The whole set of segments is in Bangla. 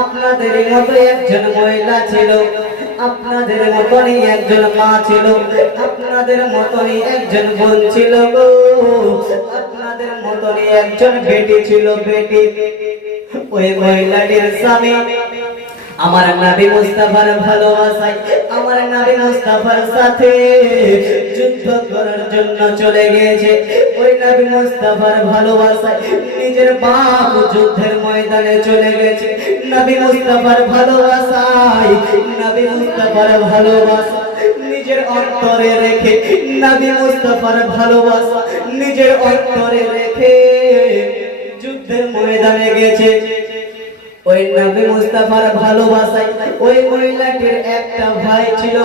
আপনাদের মতো একজন মহিলা ছিল, আপনাদের মতনই একজন মা ছিল, আপনাদের মতনই একজন বোন ছিল গো, আপনাদের মতনই একজন বেটি ছিল, বেটি। ওই মহিলাটির স্বামী আমার নবী মুস্তাফার ভালোবাসায় আমার নবী মুস্তাফার সাথে যুদ্ধ করার জন্য চলে গিয়েছে। ওই নবী মুস্তাফার ভালোবাসায় নিজের বাপ যুদ্ধের ময়দানে চলে গেছে। নবী মুস্তাফার ভালোবাসায় নবী মুস্তাফার ভালোবাসা নিজের অন্তরে রেখে নবী মুস্তাফার ভালোবাসা নিজের অন্তরে রেখে যুদ্ধের ময়দানে গেছে। ওই নবী মুস্তাফার ভালোবাসায় ওই মহিলাটির একটা ভাই ছিল,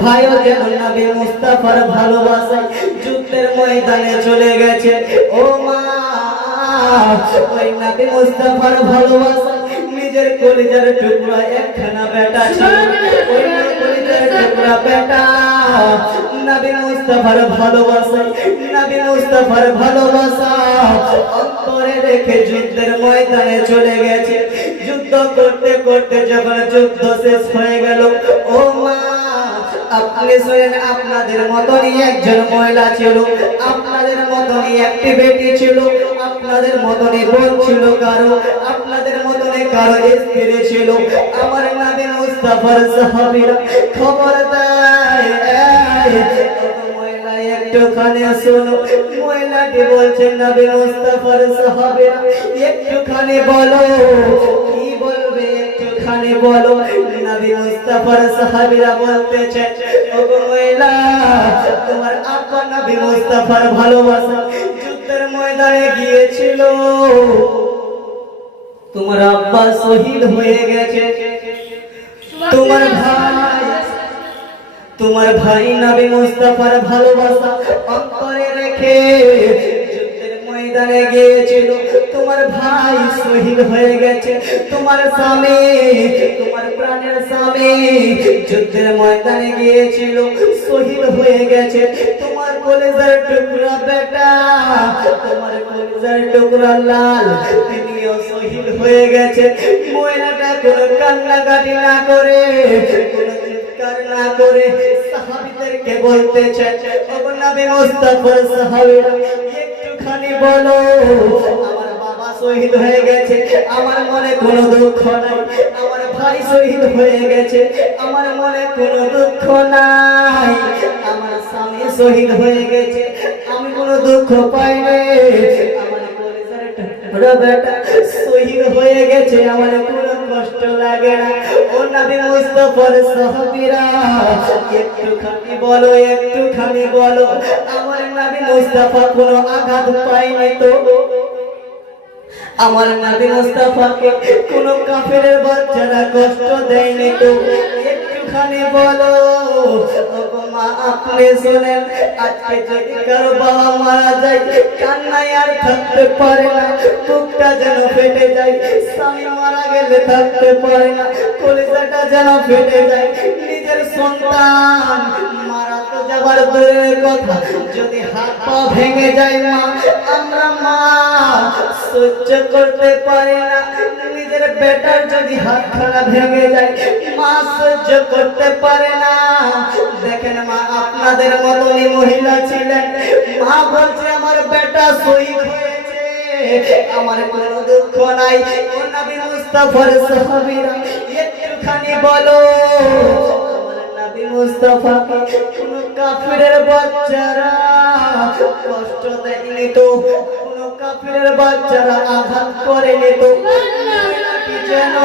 ভাইও যেন নবী মুস্তাফার ভালোবাসায় যুদ্ধের ময়দানে চলে গেছে। ও মা, ওই নবী মুস্তাফার ভালোবাসায় নিজের কলিজার টুকরা একখানা বেটা ছিল, ওই কলিজার টুকরা বেটা নবী মুস্তাফার ভালোবাসায় নবী মুস্তাফার ভালোবাসা অন্তরে রেখে যুদ্ধের ময়দানে চলে গেছে। যুদ্ধ করতে করতে যখন যুদ্ধ শেষ হয়ে গেল, ও মা আপনি শুনেন, আপনাদের মতনই একজন মহিলা ছিল, আপনাদের মতনই একটি বেটি ছিল, আপনাদের মতনই বোন ছিল কারো, আপনাদের মতনই কারো স্ত্রী ছিল। আমার নবী মুস্তাফার সাহাবীরা খবর দেয়, একটুখানি শোনো। মহিলাটি বলছেন নবী মুস্তাফার সাহাবীরা একটুখানি বলো, কি বলবে একটুখানি বলো। নবী মুস্তাফার সাহাবীরা বলতেছে, ওগো মহিলা, তোমার আব্বা নবী মুস্তাফার ভালোবাসা যুদ্ধের ময়দানে গিয়েছিল, তোমার আব্বা শহীদ হয়ে গেছে, তোমার ভাই নবী মুস্তাফার ভালোবাসা অন্তরে রেখে যুদ্ধের ময়দানে গিয়েছিল, তোমার ভাই শহীদ হয়ে গেছে, তোমার স্বামী তোমার প্রাণের স্বামী যুদ্ধের ময়দানে গিয়েছিল, শহীদ হয়ে গেছে, তোমার কলিজার টুকরা বেটা তোমার কলিজার টুকরা লাল তিনিও শহীদ হয়ে গেছে। মহিলাটা কোনো কান্নাকাটি না করে না করে সাহাবীদেরকে বলতেছে, ওগো নবী মুস্তাফার সাহাবীরা একটুখানি বলো, আমার বাবা শহীদ হয়ে গেছে, আমার মনে কোনো দুঃখ নাই, আমার ভাই শহীদ হয়ে গেছে, আমার মনে কোনো দুঃখ নাই, আমার স্বামী শহীদ হয়ে গেছে, আমি কোনো দুঃখ পাইনি, আমার কলিজার বেটা শহীদ হয়ে গেছে, আমার কোনো কষ্ট লাগে না। ও নবী মুস্তাফার সাহাবীরা একটুখানি বলো, একটুখানি বলো, আমার নবী মুস্তাফা কোনো আঘাত পায়নি তো? আমার নবী মুস্তাফাকে কোনো কাফেরের বাচ্চারা কষ্ট দেয়নি তো? একটুখানি বলো। ওগো মা, আপনি শুনেন, আজকে যদি কারো বাবা মারা যায়, কান্নায় আর থাকতে পারে না, বুকটা যেন ফেটে যায়, স্বামী মারা গেলে থাকতে পারে না, কলিজাটা যেন ফেটে যায়, নিজের সন্তান মারা তো যাবার দূরের কথা, যদি হাত পা ভেঙে যায় মা, আমরা মা সহ্য করতে পারি না, নিজের বেটার যদি হাতখানা ভেঙে যায় মা সহ্য করতে পারে না। দেখেন মা, আপনাদের মতনই মহিলা ছিলেন, মা বলছে আমার বেটা শহীদ হয়েছে, আমার কোনো দুঃখ নাই। ও নবী মুস্তাফার সাহাবীরা একটুখানি বলো, আমার নবী মুস্তাফাকে কোনো কাফিরের বাচ্চারা কষ্ট দেয়নি তো? কোনো কাফিরের বাচ্চারা আঘাত করেনি তো? যেন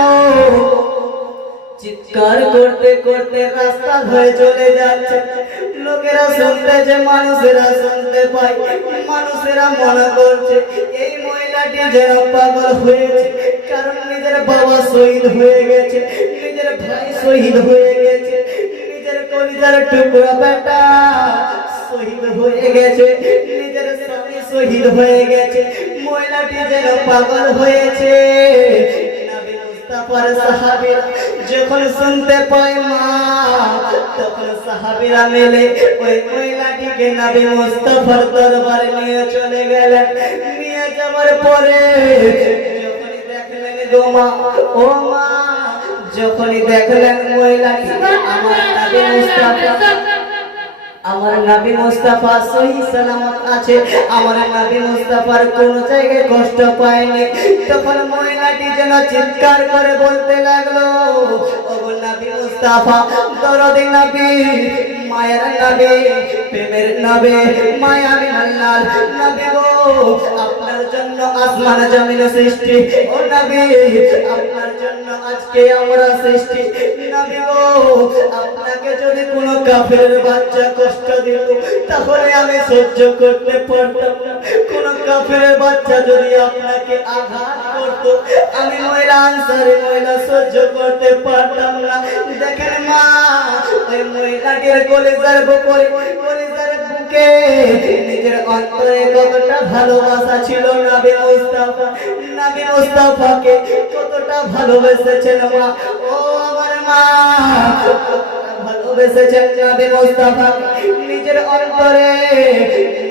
চিৎকার করতে করতে রাস্তা ধরে চলে যাচ্ছে, লোকেরা শুনতেছে, মানুষেরা শুনতে পায়, মানুষেরা মনে করছে এই মহিলাটি যেন পাগল হয়েছে, কারণ নিজের বাবা শহীদ হয়ে গেছে, নিজের ভাই শহীদ হয়ে গেছে, নিজের কলিজার টুকরা বেটা শহীদ হয়ে গেছে, নিজের স্বামী শহীদ হয়ে গেছে, মহিলাটি যেন পাগল হয়েছে। সাহাবীরা যখন শুনতে পায় মা, তখন সাহাবীরা মিলে ওই মহিলাটিকে নবী মুস্তাফার দরবারে নিয়ে চলে গেলেন। নিয়ে যাওয়ার পরে যখন দেখলেন গো মা, ও মা, যখনই দেখলেন মহিলাটি আমার নবী মুস্তাফা সহি সালামত আছে, আমার নবী মুস্তাফার কোন জায়গায় কষ্ট পায়নি, তখন মহিলাটি যেন চিৎকার করে বলতে লাগলো, ওগো নবী মুস্তাফা, দরদি নবী, মায়ের নবী, প্রেমের নবী, মায়াবী আল্লাহ নবী গো, আপনার জন্য আসমান জমিন সৃষ্টি, ও নবী, আপনার জন্য আজকে আমরা সৃষ্টি, নবী গো, আপনাকে যদি কোনো কাফেরের বাচ্চা কষ্ট দিত তাহলে আমি সহ্য করতে পারতাম না, কোন কাফেরের বাচ্চা যদি আপনাকে আঘাত করত আমি মহিলা আনসারী মহিলা সহ্য করতে পারতাম না। দেখেন মা, ওই মহিলাটির কলিজার বুকে নিজের অন্তরে কতটা ভালোবাসা ছিল, নবী মুস্তাফাকে কতটা ভালোবেসেছেন মা, ও আমার মা, ভালোবেসেছেন নবী মুস্তাফাকে নিজের অন্তরে,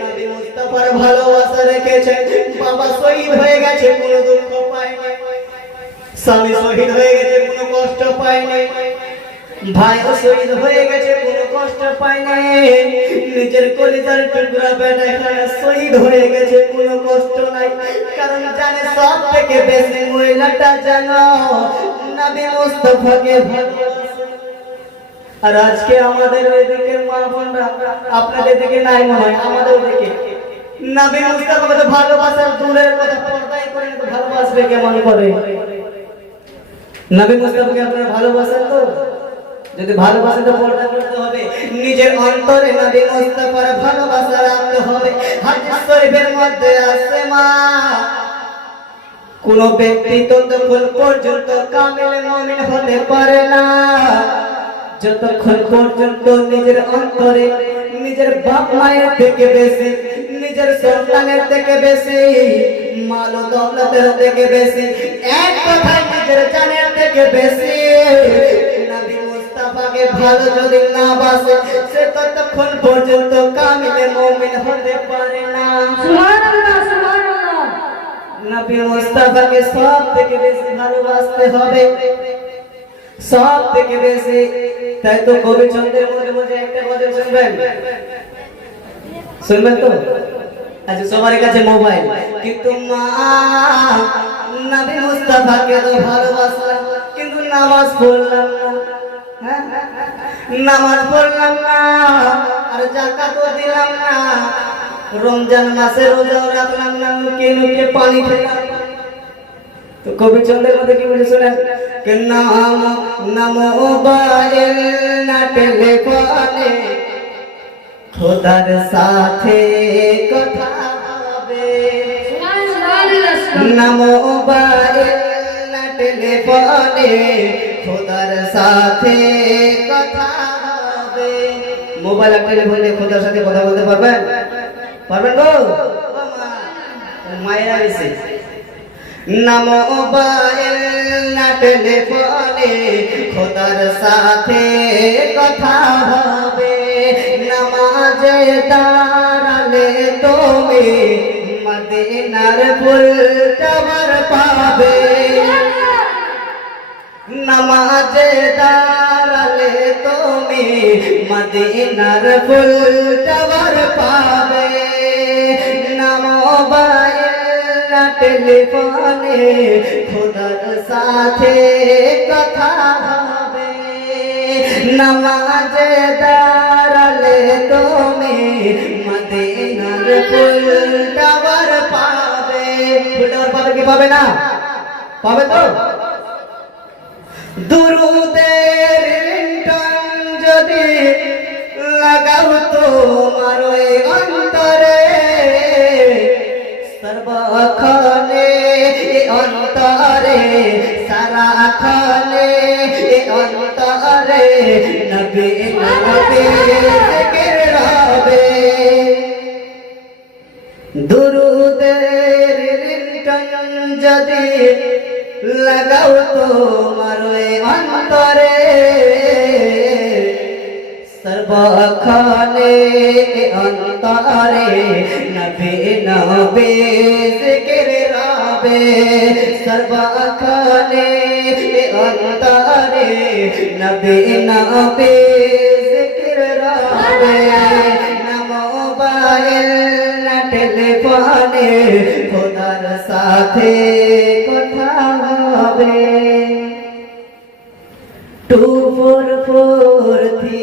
নবী মুস্তাফার ভালোবাসা রেখেছেন। বাবা শহীদ হয়ে গেছে, কোনো দুঃখ পায়নি, স্বামী শহীদ হয়ে গেছে, কোনো কষ্ট পায়নি, ভাইও শহীদ হয়ে গেছে, কোনো কষ্ট পায়নি, নিজের কলিজার টুকরা বেটা এখানে শহীদ হয়ে গেছে, কোনো কষ্ট নাই, কারণ জানে সব থেকে বেশি মহিলাটা জানো নবী মুস্তাফাকে ভালোবাসে। আর আজকে আমাদের ওইদিকে মা বোনরা, আপনাদের দিকে নাই মনে হয়, আমাদের দিকে নবী মুস্তাফাকে ভালোবাসার দূরের কথা, পর্দায় করে তো ভালোবাসবে কেমন করে? নবী মুস্তাফাকে আপনারা ভালোবাসেন তো? যদি ভালোবাসেন তো পর্দা করতে হবে, নিজের অন্তরে নবী মুস্তাফার ভালোবাসা রাখতে হবে। হাদিস শরীফের মধ্যে আছে মা, কোন ব্যক্তি ততক্ষণ পর্যন্ত কামিল মুমিন হতে পারে না যতক্ষণ পর্যন্ত নিজের অন্তরে নিজের বাপ মায়ের থেকে বেশি, নিজের সন্তানের থেকে বেশি, মাল ও দৌলতের থেকে বেশি, এক কথায় নিজের জানের থেকে বেশি নবী মুস্তাফাকে ভালো যদি না বাসে সে ততক্ষণ পর্যন্ত কামিল মুমিন হতে পারে না। সুবহানাল্লাহ, সুবহানাল্লাহ। নবী মুস্তাফাকে সব থেকে বেশি ভালোবাসতে হবে, সব থেকে বেশি। তাই তো কবি চন্দ্রের মধ্যে একটা গজল শুনবেন তো? আচ্ছা, সবার কাছে মোবাইল, কিন্তু মা নবী মুস্তাফাকে তো ভালোবাসলাম কিন্তু নামাজ পড়লাম না, নামাজ পড়লাম না, আর যাকাতও দিলাম না, রমজান মাসে রোজাও রাখলাম না, নুকে নুকে পানি খেলাম। তো কবি চন্দ্রের মধ্যে কি বলে শোনেন, কে নাম না মোবাইল না টেলিফোনে খোদার সাথে কথা হবে, না মোবাইল না টেলিফোনে খোদার সাথে কথা হবে। মোবাইল আর টেলিফোনে খোদার সাথে কথা বলতে পারবেন? পারবেন গো মায়েরা এসে, না মোবাইল না টেলিফোনে খোদার সাথে কথা হবে, নামাজে দাঁড়ালে তুমি মদিনার ফুল টাওয়ার পাবে, নামাজে দাঁড়ালে তুমি মদিনার ফুল টাওয়ার পাবে, না মোবাইল না টেলিফোনে খোদার সাথে কথা হবে, নামাজে দাঁড়ালে তুমি মদিনার ফুল টাওয়ার পাবে। ফুল টাওয়ার পাবে কি পাবে না? পাবে তো? দুরুদের রিংটন যদি লাগাও তোমার ওই অন্তরে, সর্বক্ষণে অন্তরে সারাক্ষণে অন্তরে নবী নবী জিকির হবে। দুরুদের রিংটন যদি লাগাও তোমার ওই অন্তরে, সর্ব সর্বক্ষণে অন্তরে নবী নবী জিকির রবে সর্বক্ষণে অন্তরে নবী নবী জিকির রবে না মোবাইল না টেলিফোনে খোদার সাথে কথা হবে 2443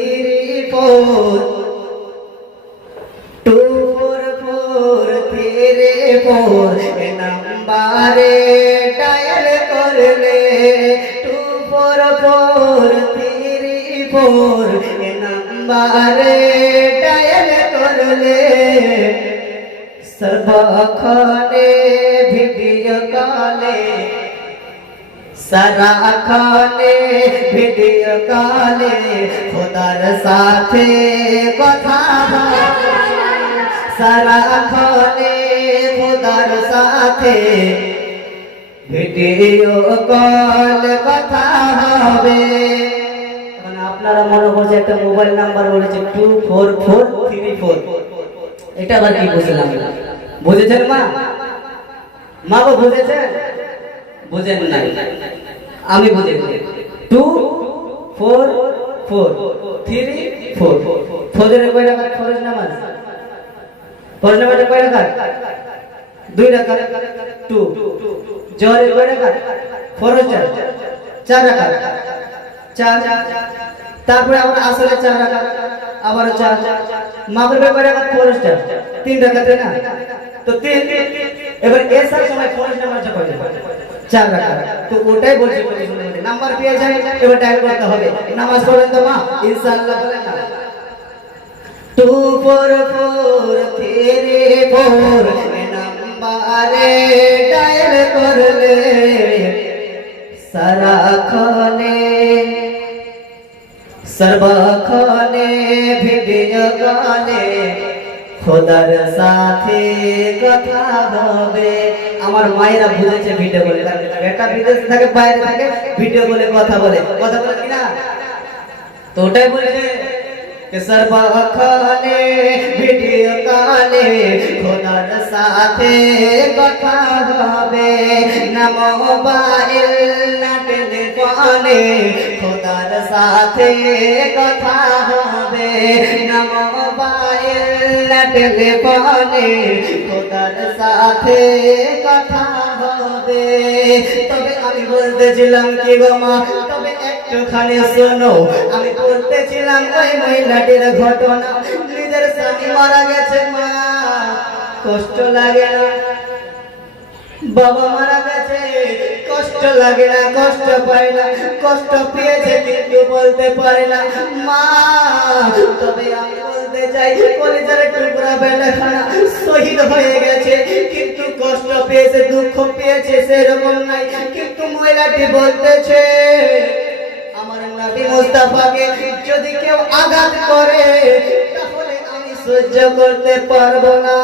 2443 নাম্বারে ডায়াল করলে 2443 নাম্বারে ডায়াল করলে সর্বক্ষণে ভিডিও কলে সারাক্ষণে ভিডিও কলে খোদার সাথে কথা হবে সারাক্ষণে খোদার সাথে ভিডিও কল কথা হবে। আপনারা মনে করছে একটা মোবাইল নাম্বার বলেছে 24434 এটা আবার কি বুঝলাম বুঝেছেন মা মা গো বুঝেছেন বুঝেন না আমি বুঝে 24434 ফজরে কয় রাকাত ফরজ নামাজ ফরজ নামাজে কয় রাকাত 2 রাকাত 2 জোহরে কয় রাকাত ফরজ 4 রাকাত 4 তারপরে আবার আসরে 4 রাকাত আবার 4 মাগরিবে কয় রাকাত ফরজ 3 রাকাত না তো 3 এবার এসার সময় ফরজ নামাজটা কয় রাকাত 4 রাকাত তো ওটাই বলছি নাম্বার পেয়ে যায় এবার ডায়াল করতে হবে নামাজ পড়েন তো মা ইনশাআল্লাহ বলেন না 2443 নাম্বারে ডায়াল করলে সারাক্ষণে সর্বক্ষণে ভিডিও কলে খোদার সাথে কথা হবে। আমার মায়েরা বুঝেছে ভিডিও বলে একটা বিদেশে থাকে বাইরে থাকে ভিডিও বলে কথা বলে কিনা তো ওটাই বলেছে সর্বক্ষণে ভিডিও কলে খোদার সাথে কথা হবে না মোবাইল না টেলিফোনে খোদার সাথে কথা হবে না মোবাইল না টেলিফোনে খোদার সাথে কথা হবে। তবে আমি বলতেছিলাম কি গো মা তবে একটুখানি শোনো আমি বলতেছিলাম ওই মহিলাটির ঘটনা নিজের স্বামী মারা গেছে মা কষ্ট লাগে না বাবা মারা গেছে কষ্ট লাগে না কষ্ট পায় না কষ্ট পেয়েছে কিন্তু বলতে পারে না মা তবে আমি বলতে চাই কলিজার টুকরা বেলাখানা শহীদ হয়ে গেছে কিন্তু কষ্ট পেয়েছে দুঃখ পেয়েছে সেরকম নাই কিন্তু মহিলাটি বলতেছে আমার নবী মুস্তাফাকে যদি কেউ আঘাত করে তাহলে আমি সহ্য করতে পারবো না।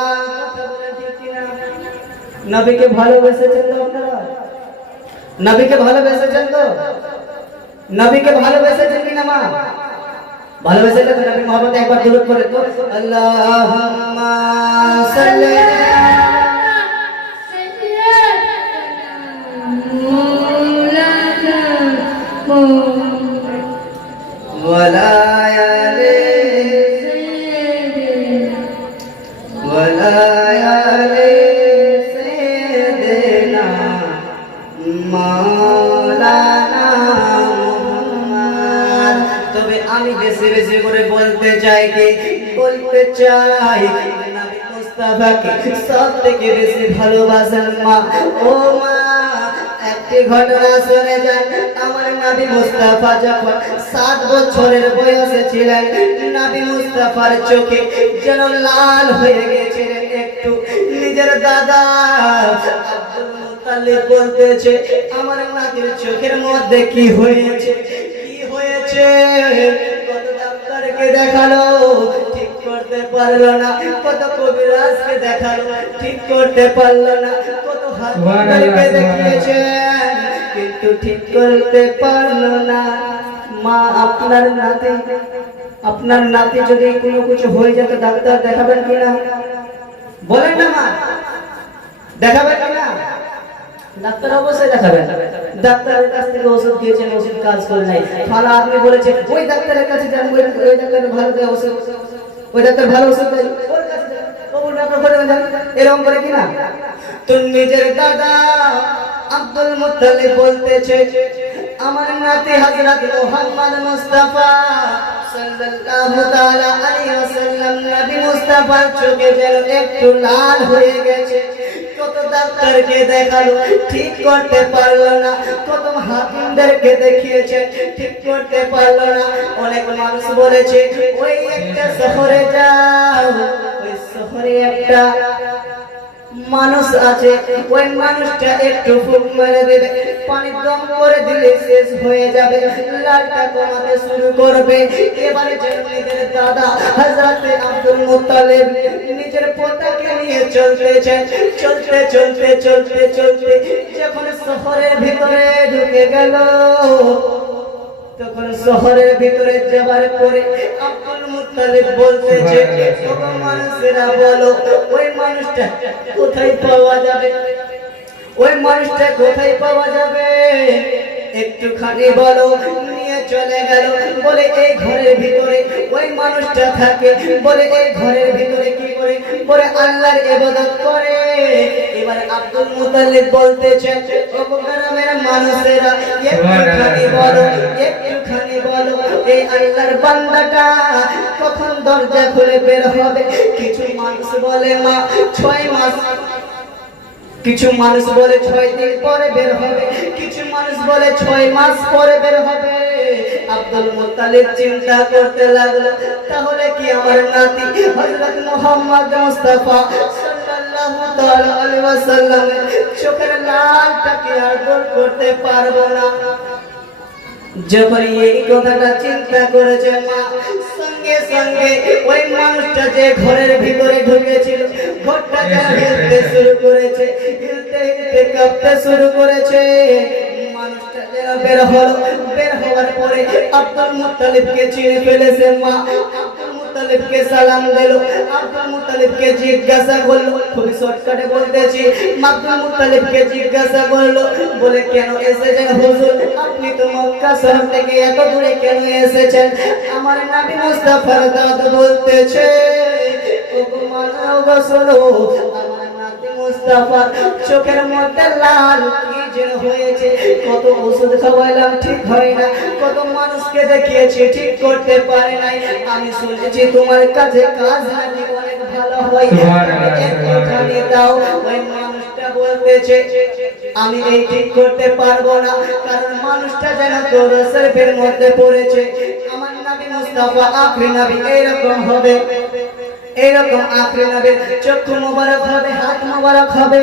নবীকে ভালোবেসেছেন তো আপনারা নবীকে ভালোবেসেছেন তো নবীকে ভালোবেসেছেন কিনা মা ভালোবেসেছেন তো নবী মুহাম্মদ একবার দুরূদ পড়ে তো আল্লাহুম্মা সাল্লি ওয়ালা আলি ওয়ালা আলি সাইয়্যিদিনা মাওলানা মুহাম্মদ। তবে আমি বেশি বেশি করে বলতে চাই নবী মুস্তাফাকে সব থেকে বেশি ভালোবাসেন মা ও মা একটি ঘটনা শুনে যান আমার নবী মুস্তাফা যখন 7 বছরের বয়সে ছিলেন নবী মুস্তাফার চোখে যেন লাল হয়ে গিয়েছিলেন একটু নিজের দাদা আব্দুল মুত্তালিব বলতেছে আমার নাতির চোখের মধ্যে কি হয়েছে কত ডাক্তারকে দেখালো ঠিক করতে পারলো না কত কবিরাজকে দেখালো ঠিক করতে পারলো না কত হাসপাতালকে দেখিয়েছে কিন্তু ঠিক করতে পারলো না মা আপনার নাতি আপনার নাতি যদি কোনো কিছু হয়ে যেত ডাক্তার দেখাবেন কিনা? বলেন না মা, দেখাবেন কিনা? ডাক্তার অবশ্যই দেখাবেন। ডাক্তারের কাছ থেকে ওষুধ দিয়েছেন, ওষুধ কাজ করে নাই, ফালা আপনি বলেছেন ওই ডাক্তারের কাছে যান, ওই ডাক্তার ভালো দেয় ওষুধ, ওই ডাক্তার ভালো ওষুধ দেয়, ওর কাছে যান, ওর ডাক্তার করে যান, এরকম করে কিনা? তো নিজের দাদা আব্দুল মুত্তালিব বলতেছে আমার নাতি হযরত মুহাম্মদ মুস্তাফা সাল্লাল্লাহু তাআলা আলাইহি ওয়াসাল্লাম, নবী মুস্তাফার চোখে যেন একটু লাল হয়ে গেছে। কত ডাক্তারকে দেখালো, ঠিক করতে পারলো না। কত হাকিমদেরকে দেখিয়েছে, ঠিক করতে পারলো না। অনেক মানুষ বলেছে ওই একটা শহরে যাও, ওই শহরে একটা মানুষ আছে, ওই মানুষটা একটু ফুক মেরে দেবে, পানি দম করে দিলে শেষ হয়ে যাবে, লালটা কমাতে শুরু করবে। এবারে নিজের দাদা হযরত আব্দুল মুত্তালিব নিজের পোতাকে নিয়ে চলতেছেন। চলতে চলতে চলতে চলতে যখন শহরের ভিতরে ঢুকে গেল, তখন শহরের ভিতরে যাবার পরে আব্দুল মুত্তালিব বলতেছে ওগো মানুষেরা বলো ওই মানুষটা কোথায় পাওয়া যাবে, ওই মানুষটা কোথায় পাওয়া যাবে, একটুখানি বলো। নিয়ে চলে গেল, বলে এই ঘরের ভিতরে ওই মানুষটা থাকে, বলে এই ঘরের ভিতরে কি করে, বলে আল্লাহর ইবাদত করে। এবার আব্দুল মুত্তালিব বলতেছেন ওগো গ্রামের মানুষেরা একটুখানি বলো, একটুখানি বলো এই আল্লাহর বান্দাটা কখন দরজা খুলে বের হবে? কিছু মানুষ বলে মা 6 মাস, কিছু মানুষ বলে 6 দিন পরে বের হবে, কিছু মানুষ বলে 6 মাস পরে বের হবে। আব্দুল মুত্তালিব চিন্তা করতে লাগলো তাহলে কি আমার নাতি হযরত মুহাম্মদ মুস্তাফা সাল্লাল্লাহু তাআলা আলাইহি ওয়াসাল্লাম চোখের লালটাকে আর দূর করতে পারবো না? যখন এই কথাটা চিন্তা করেছে মা, সঙ্গে সঙ্গে ওই মানুষটা যে ঘরের ভিতরে ঢুকেছিল ঘরটা হিলতে শুরু করেছে, হিলতে হিলতে কাঁপতে শুরু করেছে। মানুষটা যেন বের হলো, বের হওয়ার পরে আব্দুল মুত্তালিবকে চিনে ফেলেছে মা। আব্দুল মুত্তালিবকে সালাম দিল, আব্দুল মুত্তালিবকে জিজ্ঞাসা করলো, খুবই শর্টকাটে বলতেছি, আব্দুল মুত্তালিবকে জিজ্ঞাসা করলো বলে কেন এসেছেন হুজুর, আপনি তো মক্কা শহর থেকে এত দূরে কেন এসেছেন? আমার নবী মুস্তাফার দাদু বলতেছে ওগো মানব শোনো, আমার নাতি মুস্তাফার চোখের মধ্যে লাল কি যেন হয়েছে, কত ওষুধ খাওয়াইলাম ঠিক হয় না, কত মানুষকে দেখিয়েছি ঠিক করতে পারে নাই, আমি শুনেছি তোমার কাছে কাজ নাকি অনেক ভালো হয়, একটুখানি দাও। ওই মানুষটা বলতেছে আমি এই ঠিক করতে পারবো না, কারণ মানুষটা যেন দরজের মধ্যে পড়েছে। আমার নবী মুস্তাফা আখরি নবী এরকম হবে, এরকম আখরি নবীর চক্ষু মোবারক হবে, হাত মোবারক হবে।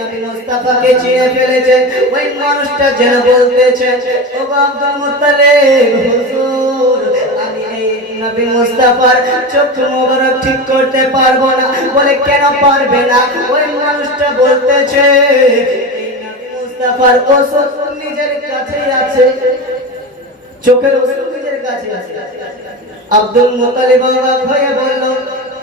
নবী মুস্তাফাকে চিনে ফেলেছে। ওই মানুষটা যেন বলতেছে ওগো আব্দুল মুত্তালিব হুজুর, আমি এই নবী মুস্তাফার চক্ষু মোবারক ঠিক করতে পারবো না। বলে কেন পারবে না? ওই মানুষটা বলতেছে এই নবী মুস্তাফার ওষুধ নিজের কাছে আছে, চোখের ওষুধ নিজের কাছে আছে। আব্দুল মুত্তালিব অবাক হয়ে বলল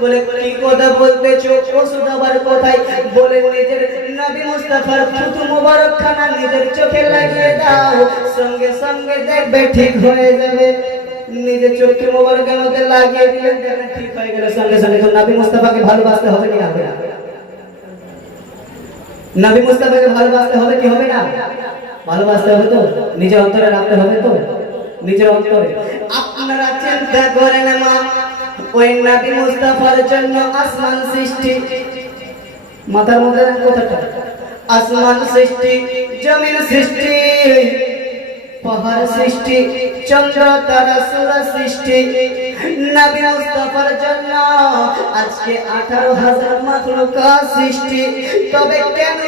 বলে কি কথা বলতেছো, ওষুধ আবার কোথায়? বলে নিজের নবী মুস্তাফার থুতু মোবারক খানা নিজের চোখে লাগিয়ে দাও, সঙ্গে সঙ্গে দেখবে ঠিক হয়ে যাবে। নিজের চোখে মোবারকের মধ্যে লাগিয়ে দিলেন, দেখবেন ঠিক হয়ে গেল সঙ্গে সঙ্গে। তো নবী মুস্তাফাকে ভালোবাসতে হবে কি হবে না? নবী মুস্তাফাকে ভালোবাসতে হবে কি হবে না? ভালোবাসতে হবে তো, নিজের অন্তরে রাখতে হবে তো, নিজের অন্তরে। আপনারা চিন্তা করেন মা, ওই নবী মুস্তাফার জন্য আসমান সৃষ্টি, মাথার মধ্যে কথাটা, আসমান সৃষ্টি, জমিন সৃষ্টি, পাহাড় সৃষ্টি, চন্দ্র তারা সূরা সৃষ্টি। নবী মুস্তাফার জন্য আজকে 18,000 মাখলুকাত সৃষ্টি। তবে কেন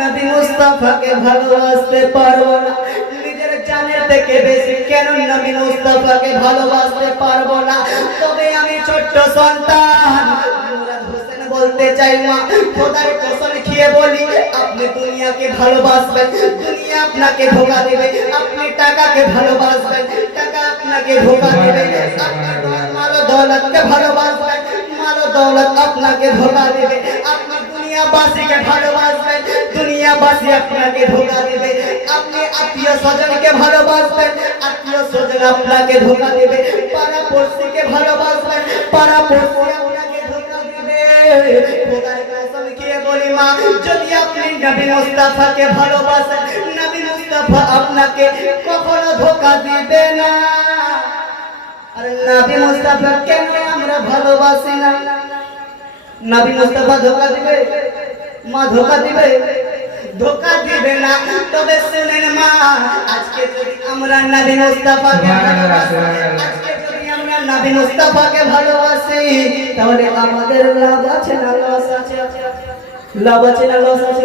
নবী মুস্তাফাকে ভালোবাসতে পারবো না? নিজের জানের থেকে বেশি কেন নবী মুস্তাফাকে ভালোবাসতে পারবো না? তবে আমি ছোট্ট সন্তান বলতে চাই মা, খোদার কসম খেয়ে বলি, আপনি দুনিয়াকে ভালোবাসবেন, দুনিয়া আপনাকে ধোঁকা দেবে। আপনি টাকাকে ভালোবাসবেন, টাকা আপনাকে ধোঁকা দেবে, আপনি মাল দৌলতকে ভালোবাসবেন, মাল দৌলত আপনাকে ধোঁকা দেবে, আপনি দুনিয়াবাসীকে ভালোবাসবেন, দুনিয়াবাসী আপনাকে ধোঁকা দেবে, আপনি আত্মীয় স্বজনকে ভালোবাসবেন, আত্মীয় স্বজন আপনাকে ধোঁকা দেবে, পাড়া পড়শিকে ভালোবাসবেন, পাড়া পড়শি আপনাকে ধোঁকা দেবে। খোদার কসম খেয়ে বলি মা, যদি আপনি নবী মুস্তাফাকে ভালোবাসেন, নবী মুস্তাফা আপনাকে কখনো ধোঁকা দিবে না। আর নবী মুস্তাফা কেন আমরা ভালোবাসি না? নবী মুস্তাফা ধোঁকা দিবে? মা ধোঁকা দিবে? ধোঁকা দিবে না। তবে শুনেন মা, আজকে যদি আমরা নবী মুস্তাফাকে ভালোবাসি, আজকে যদি আমরা নবী মুস্তাফাকে ভালোবাসি, তাহলে আমাদের লাভ আছে না লস আছে? লাভ আছে না লস আছে?